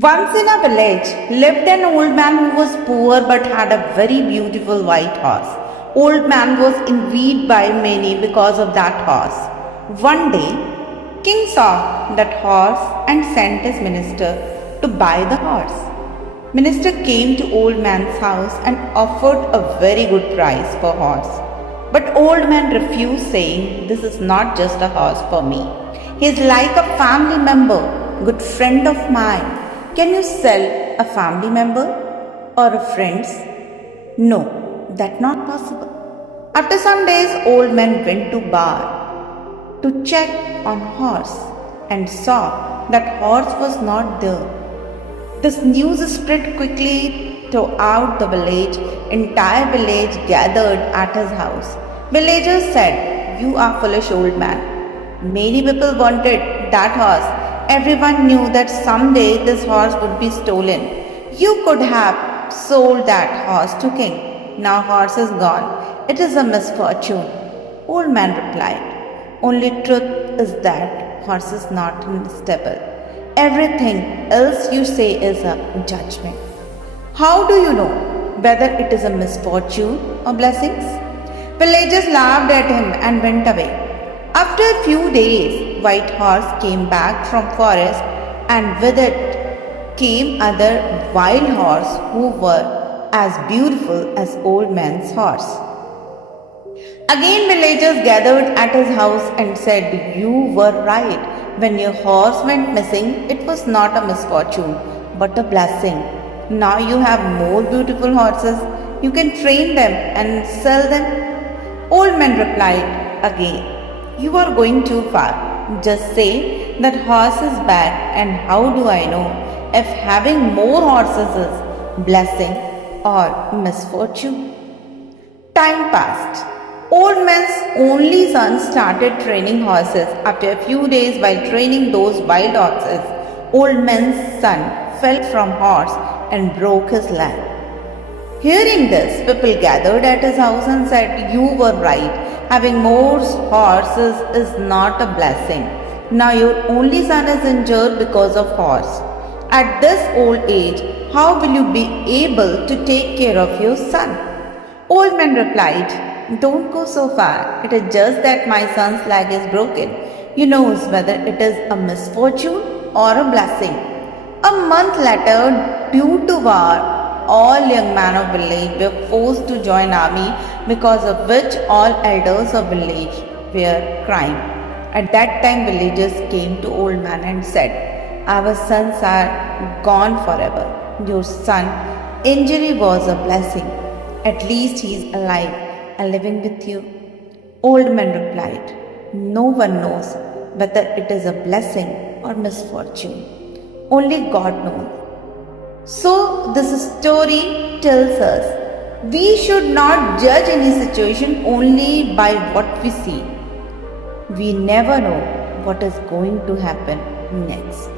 Once in a village lived an old man who was poor but had a very beautiful white horse. Old man was envied by many because of that horse. One day, king saw that horse and sent his minister to buy the horse. Minister came to old man's house and offered a very good price for horse. But old man refused, saying, "This is not just a horse for me. He is like a family member, good friend of mine. Can you sell a family member or a friend's?" "No, that's not possible." After some days, old man went to bar to check on horse and saw that horse was not there. This news spread quickly throughout the village. Entire village gathered at his house. Villagers said, "You are foolish old man. Many people wanted that horse. Everyone knew that someday this horse would be stolen. You could have sold that horse to king. Now horse is gone. It is a misfortune." Old man replied, "Only truth is that horse is not in the stable. Everything else you say is a judgment. How do you know whether it is a misfortune or blessings?" Villagers laughed at him and went away. After a few days, white horse came back from forest, and with it came other wild horse who were as beautiful as old man's horse. Again villagers gathered at his house and said, "You were right. When your horse went missing, it was not a misfortune, but a blessing. Now you have more beautiful horses. You can train them and sell them." Old man replied again, "You are going too far. Just say that horse is bad, and how do I know if having more horses is blessing or misfortune?" Time passed. Old man's only son started training horses. After a few days, while training those wild horses, old man's son fell from horse and broke his leg. Hearing this, people gathered at his house and said, "You were right. Having more horses is not a blessing. Now your only son is injured because of horse. At this old age, how will you be able to take care of your son?" Old man replied, "Don't go so far. It is just that my son's leg is broken. He knows whether it is a misfortune or a blessing." A month later, due to war, all young men of village were forced to join army, because of which all elders of village were crying. At that time villagers came to old man and said, "Our sons are gone forever. Your son injury was a blessing. At least he is alive and living with you." Old man replied, "No one knows whether it is a blessing or misfortune. Only God knows." So this story tells us we should not judge any situation only by what we see. We never know what is going to happen next.